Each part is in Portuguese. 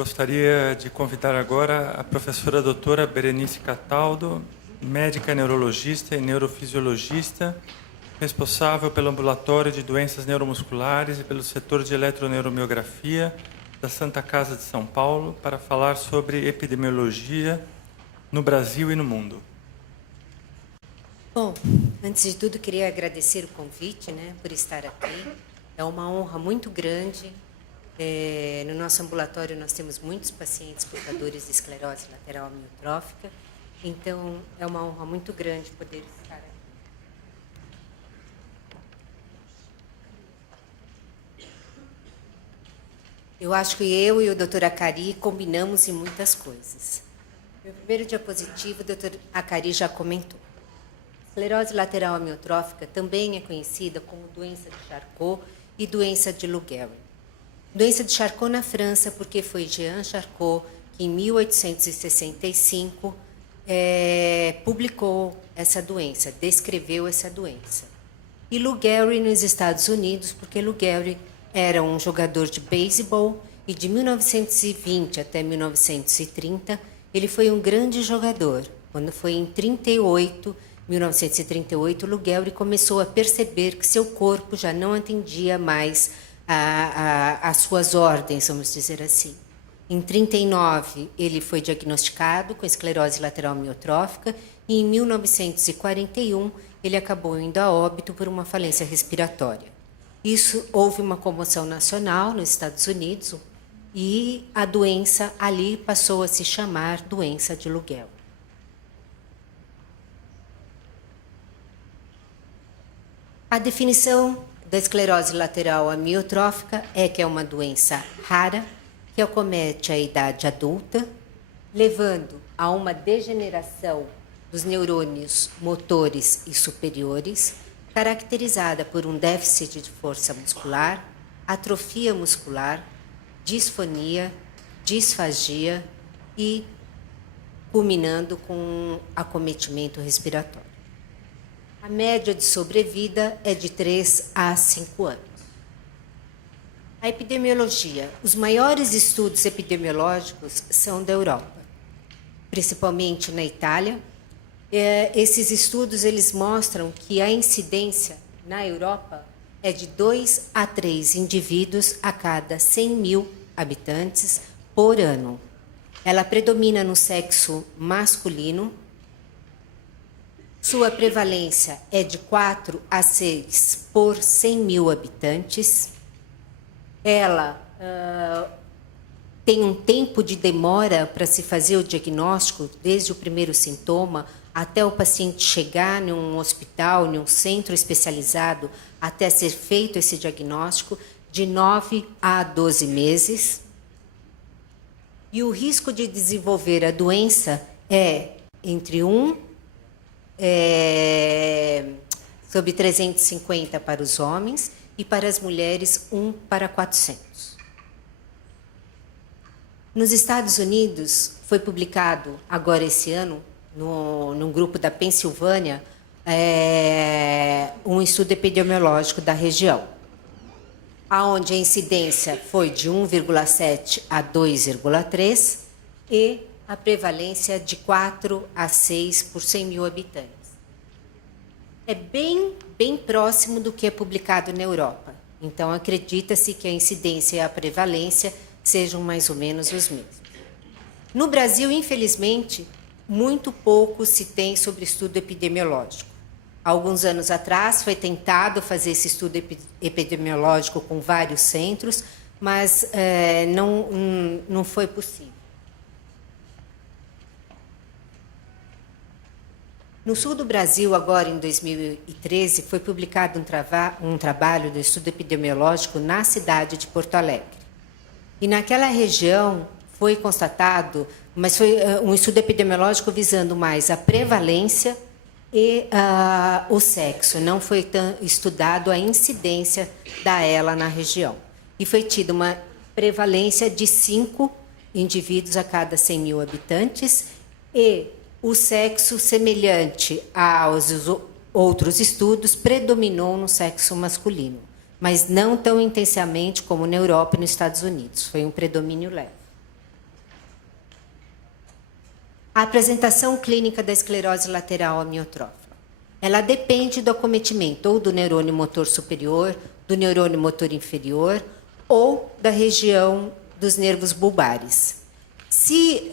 Gostaria de convidar agora a professora doutora Berenice Cataldo, médica neurologista e neurofisiologista, responsável pelo ambulatório de doenças neuromusculares e pelo setor de eletroneuromiografia da Santa Casa de São Paulo, para falar sobre epidemiologia no Brasil e no mundo. Bom, antes de tudo, queria agradecer o convite, por estar aqui. É uma honra muito grande. No nosso ambulatório, nós temos muitos pacientes portadores de esclerose lateral amiotrófica, então é uma honra muito grande poder estar aqui. Eu acho que eu e o Dr. Akari combinamos em muitas coisas. Meu primeiro diapositivo, o Dr. Akari já comentou. Esclerose lateral amiotrófica também é conhecida como doença de Charcot e doença de Lou Gehrig. Doença de Charcot na França, porque foi Jean Charcot que, em 1865, publicou essa doença, descreveu essa doença. E Lou Gehrig nos Estados Unidos, porque Lou Gehrig era um jogador de beisebol e de 1920 até 1930 ele foi um grande jogador. Quando foi em 1938, Lou Gehrig começou a perceber que seu corpo já não atendia mais as suas ordens, vamos dizer assim. Em 39, ele foi diagnosticado com esclerose lateral amiotrófica e em 1941 ele acabou indo a óbito por uma falência respiratória. Isso, houve uma comoção nacional nos Estados Unidos e a doença ali passou a se chamar doença de Lou Gehrig. A definição da esclerose lateral amiotrófica é que é uma doença rara, que acomete a idade adulta, levando a uma degeneração dos neurônios motores e superiores, caracterizada por um déficit de força muscular, atrofia muscular, disfonia, disfagia e culminando com acometimento respiratório. A média de sobrevida é de 3 a 5 anos. A epidemiologia. Os maiores estudos epidemiológicos são da Europa, principalmente na Itália. Esses estudos eles mostram que a incidência na Europa é de 2 a 3 indivíduos a cada 100 mil habitantes por ano. Ela predomina no sexo masculino. Sua prevalência é de 4 a 6 por 100 mil habitantes. Ela tem um tempo de demora para se fazer o diagnóstico, desde o primeiro sintoma até o paciente chegar num hospital, num centro especializado, até ser feito esse diagnóstico, de 9 a 12 meses. E o risco de desenvolver a doença é entre 1 sobre 350 para os homens e para as mulheres 1 para 400. Nos Estados Unidos, foi publicado agora esse ano, num grupo da Pensilvânia, um estudo epidemiológico da região, onde a incidência foi de 1,7 a 2,3 e a prevalência de 4 a 6 por 100 mil habitantes. É bem próximo do que é publicado na Europa. Então, acredita-se que a incidência e a prevalência sejam mais ou menos os mesmos. No Brasil, infelizmente, muito pouco se tem sobre estudo epidemiológico. Há alguns anos atrás, foi tentado fazer esse estudo epidemiológico com vários centros, mas não foi possível. No sul do Brasil, agora em 2013, foi publicado um trabalho do estudo epidemiológico na cidade de Porto Alegre. E naquela região foi constatado, mas foi um estudo epidemiológico visando mais a prevalência e o sexo. Não foi estudado a incidência da ELA na região. E foi tida uma prevalência de 5 indivíduos a cada 100 mil habitantes e o sexo, semelhante aos outros estudos, predominou no sexo masculino, mas não tão intensamente como na Europa e nos Estados Unidos. Foi um predomínio leve. A apresentação clínica da esclerose lateral amiotrófica. Ela depende do acometimento ou do neurônio motor superior, do neurônio motor inferior ou da região dos nervos bulbares. Se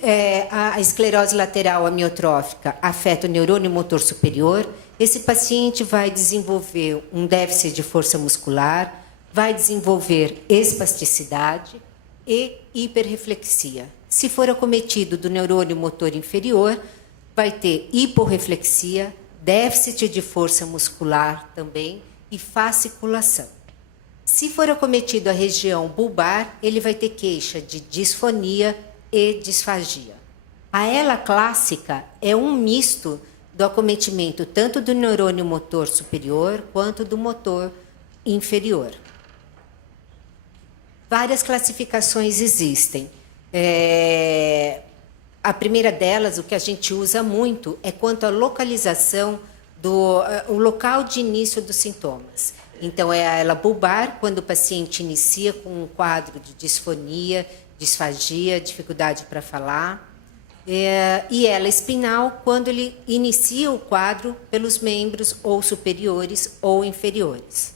a esclerose lateral amiotrófica afeta o neurônio motor superior, esse paciente vai desenvolver um déficit de força muscular, vai desenvolver espasticidade e hiperreflexia. Se for acometido do neurônio motor inferior, vai ter hiporreflexia, déficit de força muscular também e fasciculação. Se for acometido a região bulbar, ele vai ter queixa de disfonia e disfagia. A ELA clássica é um misto do acometimento tanto do neurônio motor superior quanto do motor inferior. Várias classificações existem. A primeira delas, o que a gente usa muito, é quanto à localização o local de início dos sintomas. Então, é a ELA bulbar, quando o paciente inicia com um quadro de disfonia, disfagia, dificuldade para falar. E ELA espinal, quando ele inicia o quadro pelos membros ou superiores ou inferiores.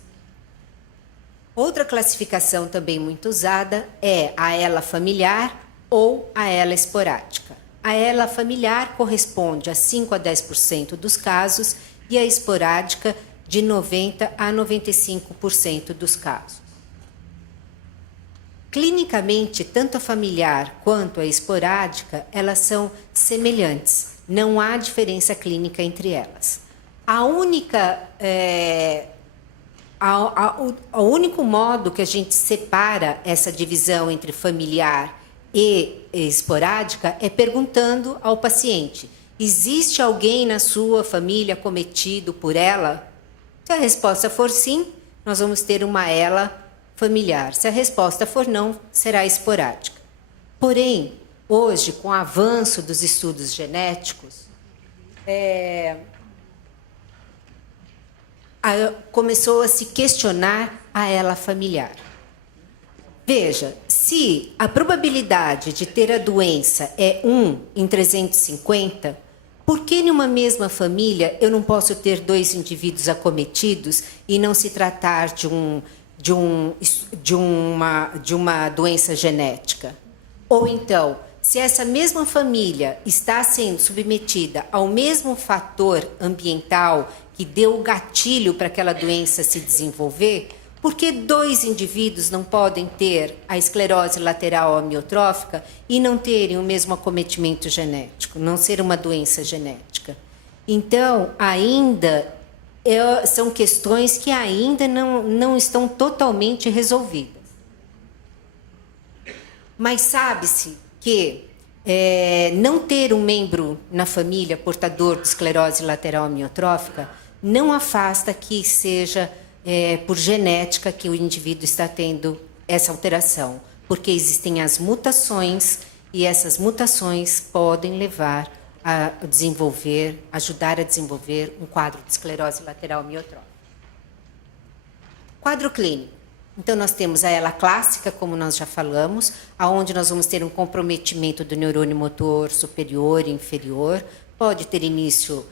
Outra classificação também muito usada é a ELA familiar ou a ELA esporádica. A ELA familiar corresponde a 5 a 10% dos casos e a esporádica de 90 a 95% dos casos. Clinicamente, tanto a familiar quanto a esporádica, elas são semelhantes. Não há diferença clínica entre elas. O único modo que a gente separa essa divisão entre familiar e esporádica é perguntando ao paciente: existe alguém na sua família acometido por ela? Se a resposta for sim, nós vamos ter uma ELA familiar. Se a resposta for não, será esporádica. Porém, hoje, com o avanço dos estudos genéticos, começou a se questionar a ELA familiar. Veja, se a probabilidade de ter a doença é 1 em 350, por que numa mesma família eu não posso ter 2 indivíduos acometidos e não se tratar de uma doença genética? Ou então, se essa mesma família está sendo submetida ao mesmo fator ambiental que deu o gatilho para aquela doença se desenvolver, por que 2 indivíduos não podem ter a esclerose lateral amiotrófica e não terem o mesmo acometimento genético, não ser uma doença genética? Então, ainda são questões que ainda não estão totalmente resolvidas. Mas sabe-se que não ter um membro na família portador de esclerose lateral amiotrófica não afasta que seja por genética que o indivíduo está tendo essa alteração, porque existem as mutações e essas mutações podem levar a ajudar a desenvolver um quadro de esclerose lateral amiotrófica. Quadro clínico. Então, nós temos a ELA clássica, como nós já falamos, onde nós vamos ter um comprometimento do neurônio motor superior e inferior, pode ter início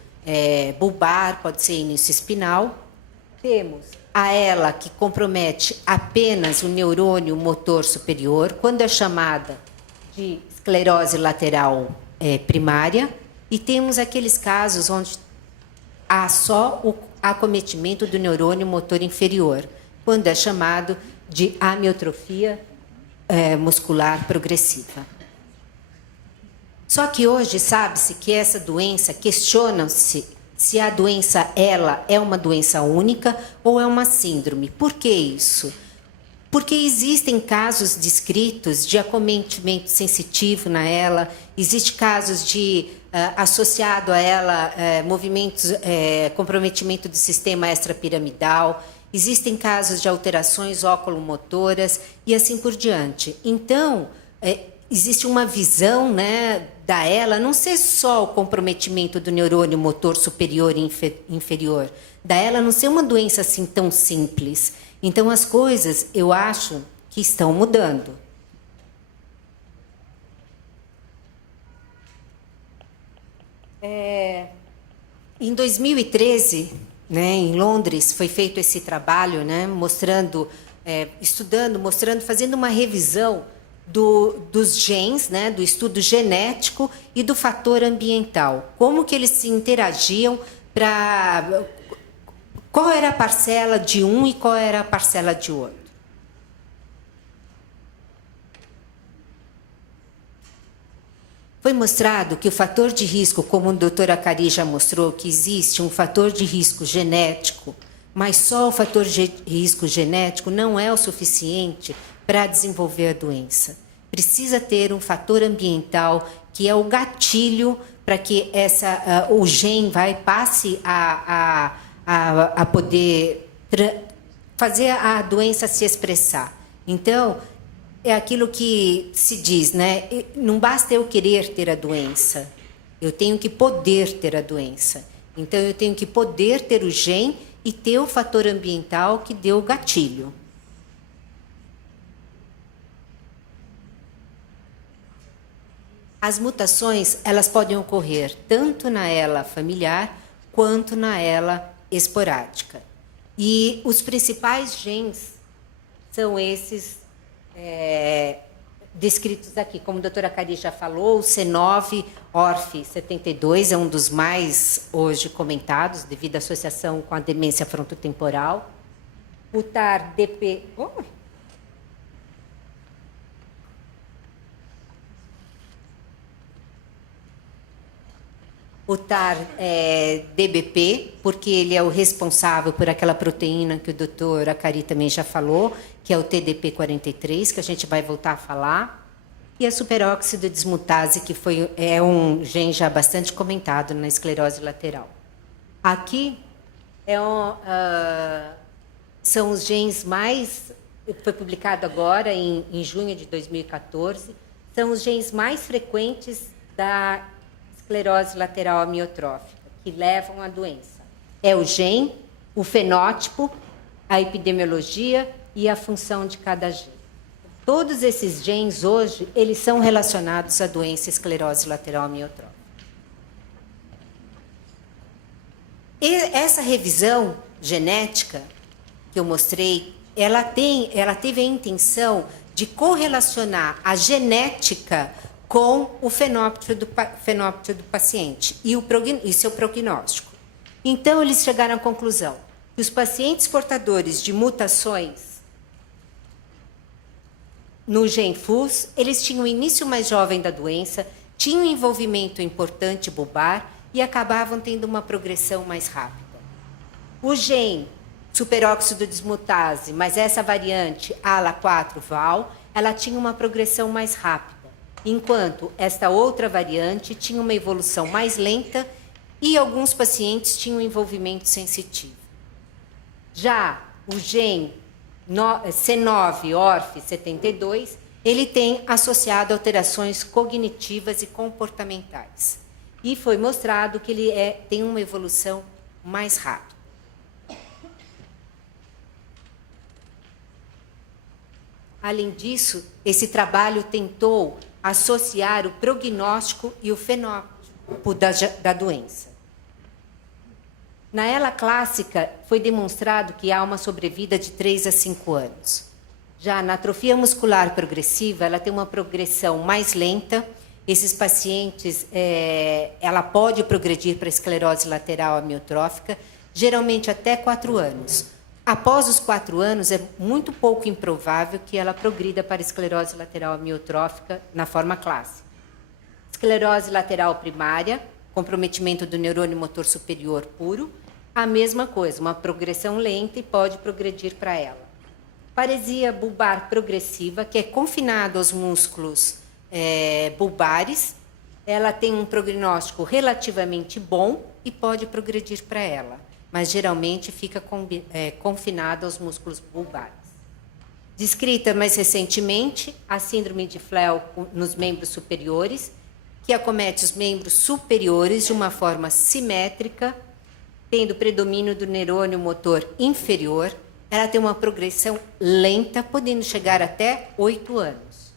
bulbar, pode ser início espinal. Temos a ELA que compromete apenas o neurônio motor superior, quando é chamada de esclerose lateral primária, e temos aqueles casos onde há só o acometimento do neurônio motor inferior, quando é chamado de amiotrofia muscular progressiva. Só que hoje sabe-se que essa doença, questiona-se se a doença ELA é uma doença única ou é uma síndrome. Por que isso? Porque existem casos descritos de acometimento sensitivo na ELA, existem casos de associado a ela movimentos, comprometimento do sistema extrapiramidal, existem casos de alterações oculomotoras e assim por diante. Então, existe uma visão, né, da ELA não ser só o comprometimento do neurônio motor superior e inferior, da ELA não ser uma doença assim tão simples. Então, as coisas, eu acho, que estão mudando. Em 2013, né, em Londres, foi feito esse trabalho, né, mostrando, estudando, mostrando, fazendo uma revisão dos genes, né, do estudo genético e do fator ambiental. Como que eles se interagiam para... Qual era a parcela de um e qual era a parcela de outro. Foi mostrado que o fator de risco, como a doutora Cari já mostrou, que existe um fator de risco genético, mas só o fator de risco genético não é o suficiente para desenvolver a doença. Precisa ter um fator ambiental, que é o gatilho para que o gene passe a poder fazer a doença se expressar. Então, é aquilo que se diz, né? Não basta eu querer ter a doença, eu tenho que poder ter a doença. Então, eu tenho que poder ter o gene e ter o fator ambiental que deu o gatilho. As mutações, elas podem ocorrer tanto na ela familiar quanto na ela esporádica. E os principais genes são esses descritos aqui, como a doutora Cari já falou, o C9-ORF72 é um dos mais hoje comentados, devido à associação com a demência frontotemporal. O TAR-DP... O TAR-DBP, porque ele é o responsável por aquela proteína que o doutor Cari também já falou, que é o TDP43, que a gente vai voltar a falar, e a superóxido dismutase, que é um gene já bastante comentado na esclerose lateral. Aqui são os genes mais... Foi publicado agora, em junho de 2014, são os genes mais frequentes da esclerose lateral amiotrófica, que levam à doença. É o gene, o fenótipo, a epidemiologia e a função de cada gene. Todos esses genes, hoje, eles são relacionados à doença esclerose lateral amiotrófica. E essa revisão genética que eu mostrei, ela teve a intenção de correlacionar a genética com o fenótipo do paciente e seu prognóstico. Então, eles chegaram à conclusão que os pacientes portadores de mutações no gene FUS, eles tinham o início mais jovem da doença, tinham um envolvimento importante bulbar e acabavam tendo uma progressão mais rápida. O gene superóxido dismutase, mas essa variante ALA4-VAL, ela tinha uma progressão mais rápida, enquanto esta outra variante tinha uma evolução mais lenta e alguns pacientes tinham envolvimento sensitivo. Já o gene C9-ORF72, ele tem associado alterações cognitivas e comportamentais. E foi mostrado que ele tem uma evolução mais rápida. Além disso, esse trabalho tentou associar o prognóstico e o fenótipo da doença. Na ELA clássica, foi demonstrado que há uma sobrevida de 3 a 5 anos. Já na atrofia muscular progressiva, ela tem uma progressão mais lenta. Esses pacientes, ela pode progredir para esclerose lateral amiotrófica, geralmente até 4 anos. Após os 4 anos, é muito pouco improvável que ela progrida para esclerose lateral amiotrófica na forma clássica. Esclerose lateral primária, comprometimento do neurônio motor superior puro, a mesma coisa, uma progressão lenta e pode progredir para ela. Paresia bulbar progressiva, que é confinada aos músculos bulbares, ela tem um prognóstico relativamente bom e pode progredir para ela, mas geralmente fica confinada aos músculos bulbares. Descrita mais recentemente, a síndrome de Fleu nos membros superiores, que acomete os membros superiores de uma forma simétrica, tendo predomínio do neurônio motor inferior. Ela tem uma progressão lenta, podendo chegar até 8 anos.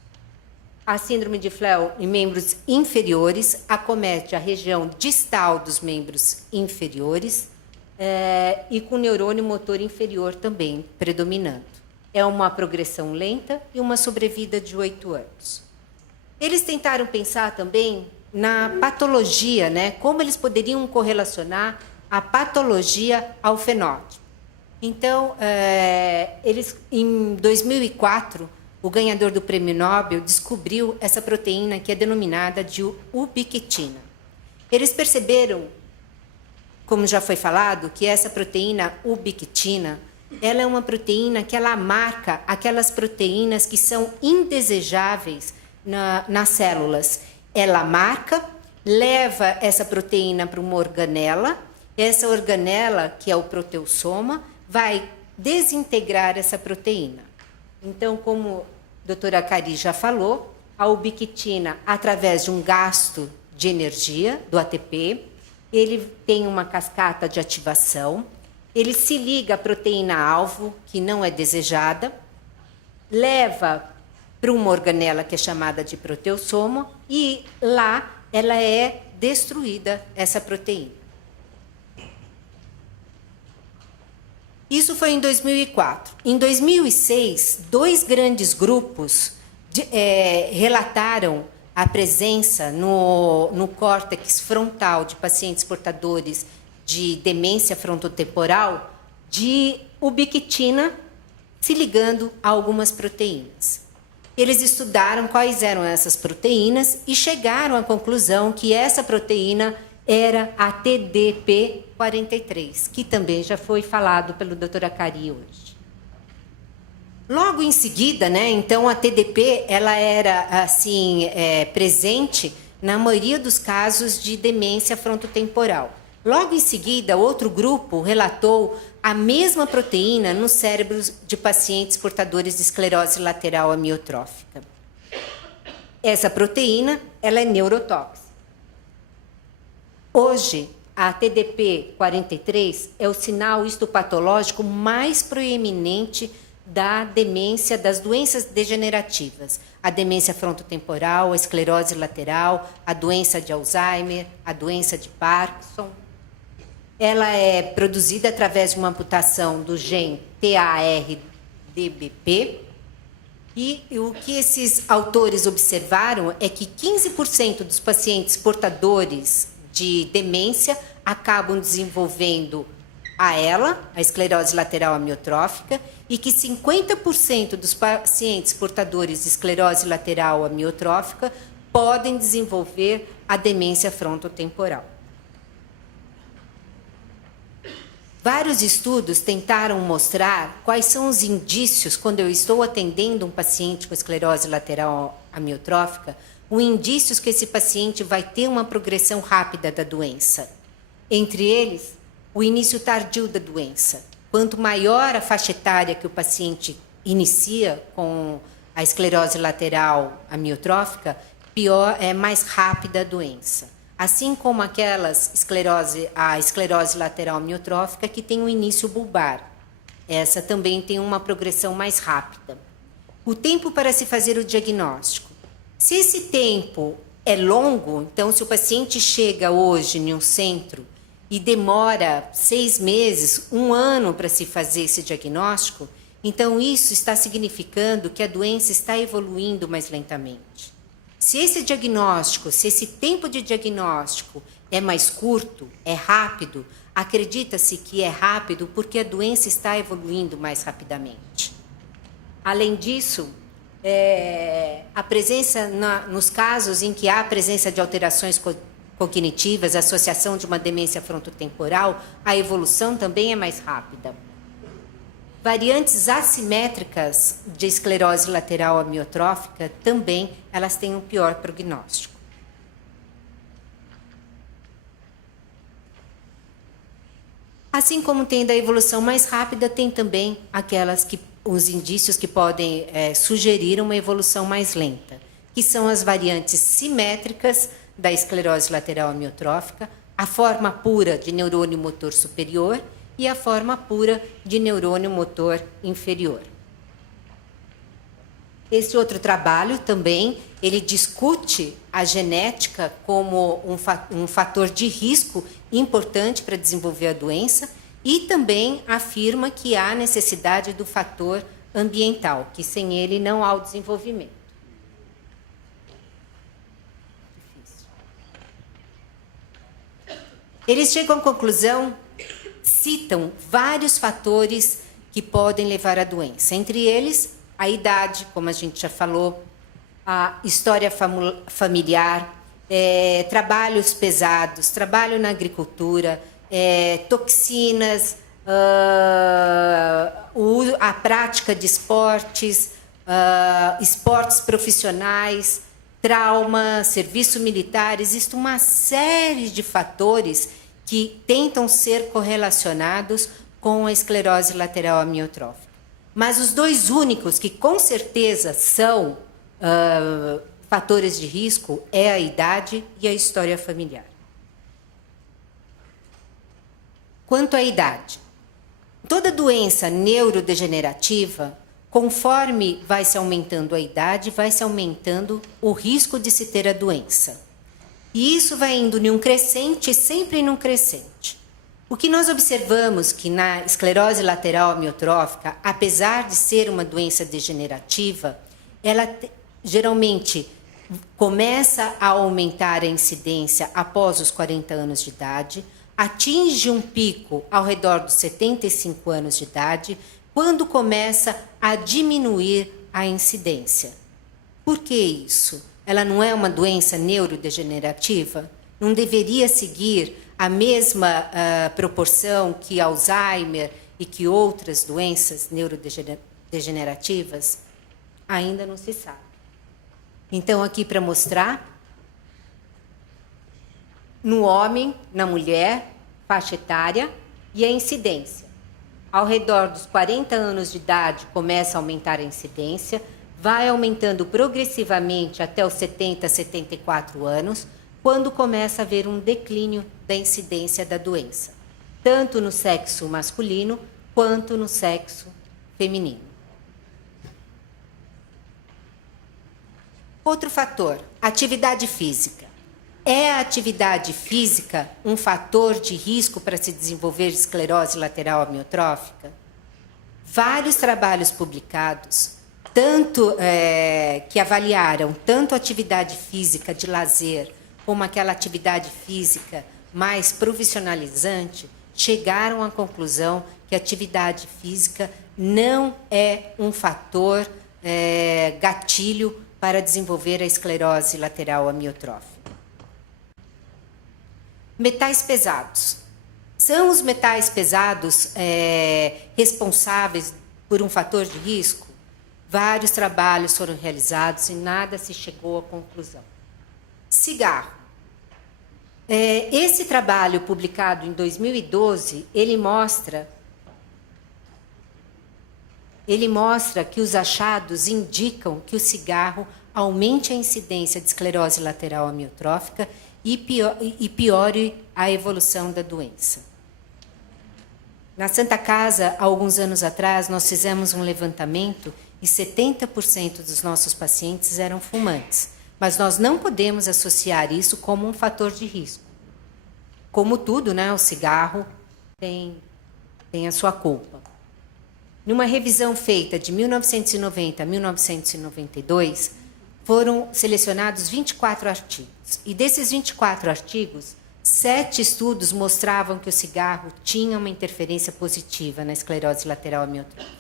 A síndrome de Fleury em membros inferiores acomete a região distal dos membros inferiores e com neurônio motor inferior também predominando. É uma progressão lenta e uma sobrevida de 8 anos. Eles tentaram pensar também na patologia, né? Como eles poderiam correlacionar a patologia ao fenótipo. Então, eles, em 2004, o ganhador do Prêmio Nobel descobriu essa proteína que é denominada de ubiquitina. Eles perceberam, como já foi falado, que essa proteína ubiquitina, ela é uma proteína que ela marca aquelas proteínas que são indesejáveis nas células. Ela marca, leva essa proteína para uma organela, essa organela, que é o proteossoma, vai desintegrar essa proteína. Então, como a doutora Cari já falou, a ubiquitina, através de um gasto de energia, do ATP, ele tem uma cascata de ativação, ele se liga à proteína-alvo, que não é desejada, leva para uma organela que é chamada de proteossoma, e lá ela é destruída, essa proteína. Isso foi em 2004. Em 2006, 2 grandes grupos relataram a presença no córtex frontal de pacientes portadores de demência frontotemporal de ubiquitina se ligando a algumas proteínas. Eles estudaram quais eram essas proteínas e chegaram à conclusão que essa proteína era a TDP-43, que também já foi falado pelo Dr. Cari hoje. Logo em seguida, né, então a TDP ela era assim presente na maioria dos casos de demência frontotemporal. Logo em seguida, outro grupo relatou a mesma proteína nos cérebros de pacientes portadores de esclerose lateral amiotrófica. Essa proteína ela é neurotóxica. Hoje, a TDP-43 é o sinal histopatológico mais proeminente da demência, das doenças degenerativas. A demência frontotemporal, a esclerose lateral, a doença de Alzheimer, a doença de Parkinson. Ela é produzida através de uma mutação do gene TARDBP. E o que esses autores observaram é que 15% dos pacientes portadores de demência acabam desenvolvendo a esclerose lateral amiotrófica, e que 50% dos pacientes portadores de esclerose lateral amiotrófica podem desenvolver a demência frontotemporal. Vários estudos tentaram mostrar quais são os indícios, quando eu estou atendendo um paciente com esclerose lateral amiotrófica, os indícios que esse paciente vai ter uma progressão rápida da doença. Entre eles, o início tardio da doença. Quanto maior a faixa etária que o paciente inicia com a esclerose lateral amiotrófica, mais rápida a doença. Assim como a esclerose lateral amiotrófica, que tem um início bulbar. Essa também tem uma progressão mais rápida. O tempo para se fazer o diagnóstico. Se esse tempo é longo, então se o paciente chega hoje em um centro e demora 6 meses, 1 ano para se fazer esse diagnóstico, então isso está significando que a doença está evoluindo mais lentamente. Se esse tempo de diagnóstico é mais curto, é rápido, acredita-se que é rápido porque a doença está evoluindo mais rapidamente. Além disso, a presença, nos casos em que há presença de alterações cognitivas, associação de uma demência frontotemporal, a evolução também é mais rápida. Variantes assimétricas de esclerose lateral amiotrófica também elas têm um pior prognóstico. Assim como tem da evolução mais rápida, tem também os indícios que podem sugerir uma evolução mais lenta, que são as variantes simétricas da esclerose lateral amiotrófica, a forma pura de neurônio motor superior e a forma pura de neurônio motor inferior. Esse outro trabalho também, ele discute a genética como um fator de risco importante para desenvolver a doença e também afirma que há necessidade do fator ambiental, que sem ele não há o desenvolvimento. Eles chegam à conclusão, citam vários fatores que podem levar à doença. Entre eles, a idade, como a gente já falou, a história familiar, trabalhos pesados, trabalho na agricultura, toxinas, a prática de esportes, esportes profissionais, trauma, serviço militar. Existe uma série de fatores que tentam ser correlacionados com a esclerose lateral amiotrófica. Mas os dois únicos que com certeza são fatores de risco é a idade e a história familiar. Quanto à idade, toda doença neurodegenerativa, conforme vai se aumentando a idade, vai se aumentando o risco de se ter a doença. E isso vai indo em um crescente, sempre em um crescente. O que nós observamos que na esclerose lateral amiotrófica, apesar de ser uma doença degenerativa, ela geralmente começa a aumentar a incidência após os 40 anos de idade, atinge um pico ao redor dos 75 anos de idade, quando começa a diminuir a incidência. Por que isso? Ela não é uma doença neurodegenerativa? Não deveria seguir a mesma proporção que Alzheimer e que outras doenças neurodegenerativas? Ainda não se sabe. Então, aqui para mostrar, no homem, na mulher, faixa etária e a incidência. Ao redor dos 40 anos de idade, começa a aumentar a incidência, vai aumentando progressivamente até os 70, 74 anos, quando começa a haver um declínio da incidência da doença, tanto no sexo masculino quanto no sexo feminino. Outro fator, atividade física. É a atividade física um fator de risco para se desenvolver esclerose lateral amiotrófica? Vários trabalhos publicados, tanto que avaliaram tanto a atividade física de lazer como aquela atividade física mais profissionalizante, chegaram à conclusão que a atividade física não é um fator gatilho para desenvolver a esclerose lateral amiotrófica. Metais pesados. São os metais pesados responsáveis por um fator de risco? Vários trabalhos foram realizados e nada se chegou à conclusão. Cigarro. Esse trabalho, publicado em 2012, ele mostra que os achados indicam que o cigarro aumente a incidência de esclerose lateral amiotrófica e piore a evolução da doença. Na Santa Casa, há alguns anos atrás, nós fizemos um levantamento e 70% dos nossos pacientes eram fumantes. Mas nós não podemos associar isso como um fator de risco. Como tudo, né, o cigarro tem a sua culpa. Numa revisão feita de 1990 a 1992, foram selecionados 24 artigos. E desses 24 artigos, 7 estudos mostravam que o cigarro tinha uma interferência positiva na esclerose lateral amiotrófica.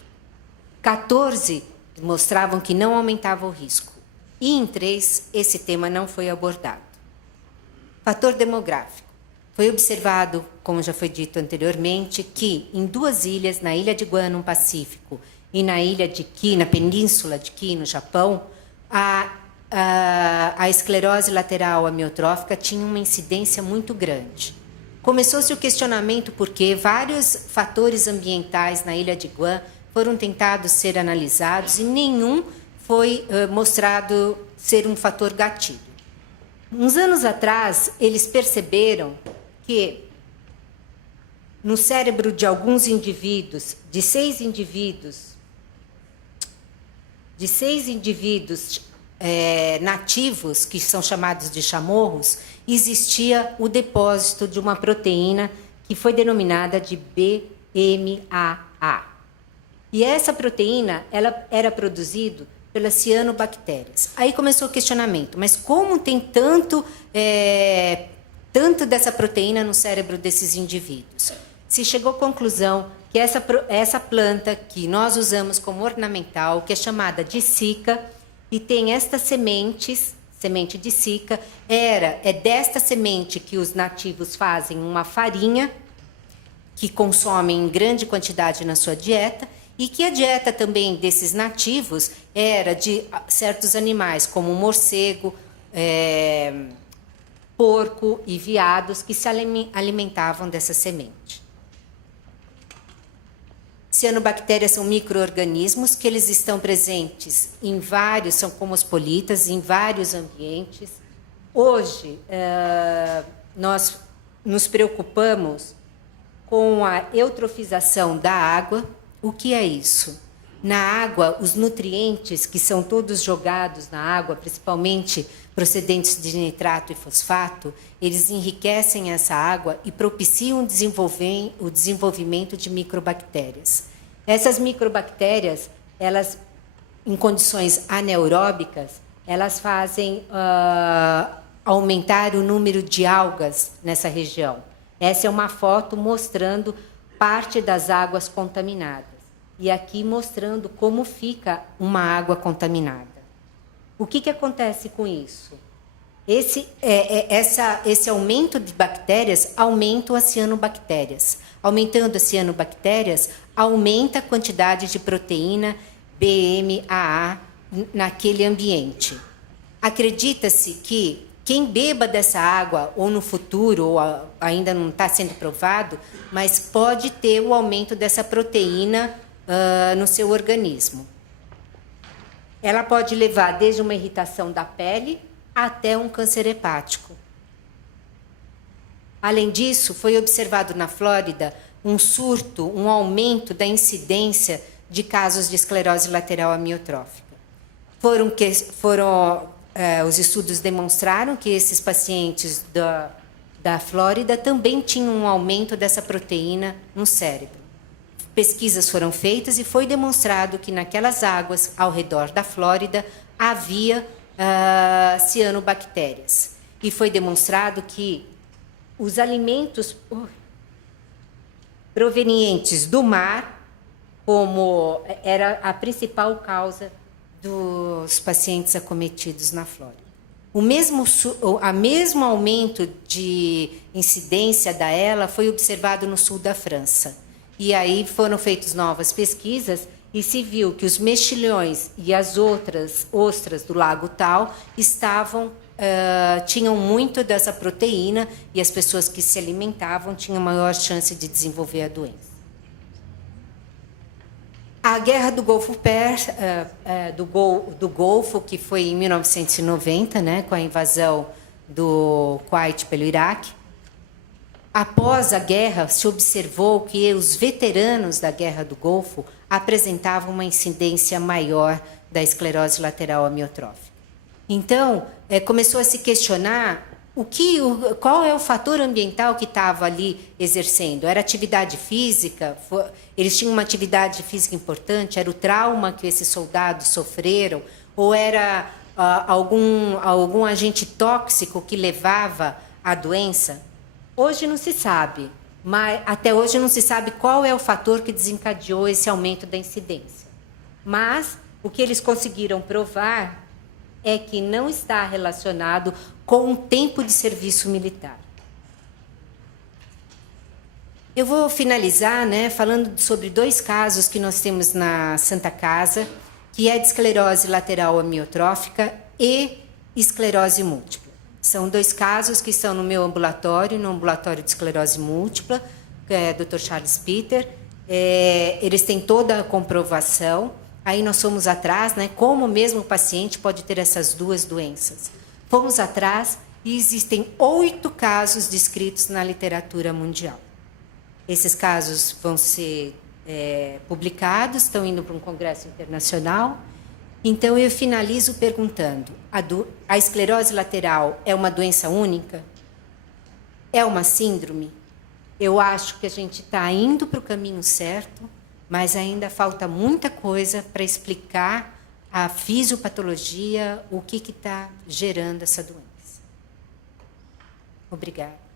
14 mostravam que não aumentava o risco. E em 3, esse tema não foi abordado. Fator demográfico. Foi observado, como já foi dito anteriormente, que em 2 ilhas, na ilha de Guam, no Pacífico, e na ilha de Ki, na península de Ki, no Japão, a esclerose lateral amiotrófica tinha uma incidência muito grande. Começou-se o questionamento porque vários fatores ambientais na ilha de Guam foram tentados ser analisados e nenhum foi mostrado ser um fator gatilho. Uns anos atrás, eles perceberam que no cérebro de alguns indivíduos, de 6 indivíduos, de 6 indivíduos nativos, que são chamados de chamorros, existia o depósito de uma proteína que foi denominada de BMAA. E essa proteína ela era produzida pelas cianobactérias. Aí começou o questionamento, mas como tem tanto dessa proteína no cérebro desses indivíduos? Se chegou à conclusão que essa planta que nós usamos como ornamental, que é chamada de cica, e tem estas sementes, semente de cica, é desta semente que os nativos fazem uma farinha, que consomem em grande quantidade na sua dieta, e que a dieta também desses nativos era de certos animais, como morcego, porco e veados, que se alimentavam dessa semente. Cianobactérias são micro-organismos que eles estão presentes em vários, são cosmopolitas, em vários ambientes. Hoje, nós nos preocupamos com a eutrofização da água. O que é isso? Na água, os nutrientes que são todos jogados na água, principalmente procedentes de nitrato e fosfato, eles enriquecem essa água e propiciam o desenvolvimento de microbactérias. Essas microbactérias, elas, em condições anaeróbicas, elas fazem aumentar o número de algas nessa região. Essa é uma foto mostrando parte das águas contaminadas. E aqui mostrando como fica uma água contaminada. O que acontece com isso? Esse aumento de bactérias aumenta as cianobactérias. Aumentando as cianobactérias, aumenta a quantidade de proteína BMAA naquele ambiente. Acredita-se que quem beba dessa água, ou no futuro, ou ainda não está sendo provado, mas pode ter o aumento dessa proteína no seu organismo. Ela pode levar desde uma irritação da pele até um câncer hepático. Além disso, foi observado na Flórida um aumento da incidência de casos de esclerose lateral amiotrófica. Os estudos demonstraram que esses pacientes da Flórida também tinham um aumento dessa proteína no cérebro. Pesquisas foram feitas e foi demonstrado que naquelas águas ao redor da Flórida havia cianobactérias. E foi demonstrado que os alimentos provenientes do mar, como era a principal causa dos pacientes acometidos na Flórida. O mesmo aumento de incidência da ELA foi observado no sul da França. E aí foram feitas novas pesquisas e se viu que os mexilhões e as outras ostras do Lago Tal tinham muito dessa proteína e as pessoas que se alimentavam tinham maior chance de desenvolver a doença. A Guerra do Golfo do Golfo, que foi em 1990, né, com a invasão do Kuwait pelo Iraque. Após a guerra, se observou que os veteranos da Guerra do Golfo apresentavam uma incidência maior da esclerose lateral amiotrófica. Então, começou a se questionar qual é o fator ambiental que estava ali exercendo. Era atividade física? Eles tinham uma atividade física importante? Era o trauma que esses soldados sofreram? Ou era algum agente tóxico que levava à doença? Hoje não se sabe, mas até hoje não se sabe qual é o fator que desencadeou esse aumento da incidência. Mas o que eles conseguiram provar é que não está relacionado com o tempo de serviço militar. Eu vou finalizar, né, falando sobre 2 casos que nós temos na Santa Casa, que é de esclerose lateral amiotrófica e esclerose múltipla. São 2 casos que estão no meu ambulatório, no ambulatório de esclerose múltipla, que é Dr. Charles Peter. Eles têm toda a comprovação. Aí nós fomos atrás, né, como mesmo o paciente pode ter essas 2 doenças. Fomos atrás e existem 8 casos descritos na literatura mundial. Esses casos vão ser publicados, estão indo para um congresso internacional. Então, eu finalizo perguntando, a esclerose lateral é uma doença única? É uma síndrome? Eu acho que a gente está indo para o caminho certo, mas ainda falta muita coisa para explicar a fisiopatologia, o que está gerando essa doença. Obrigada.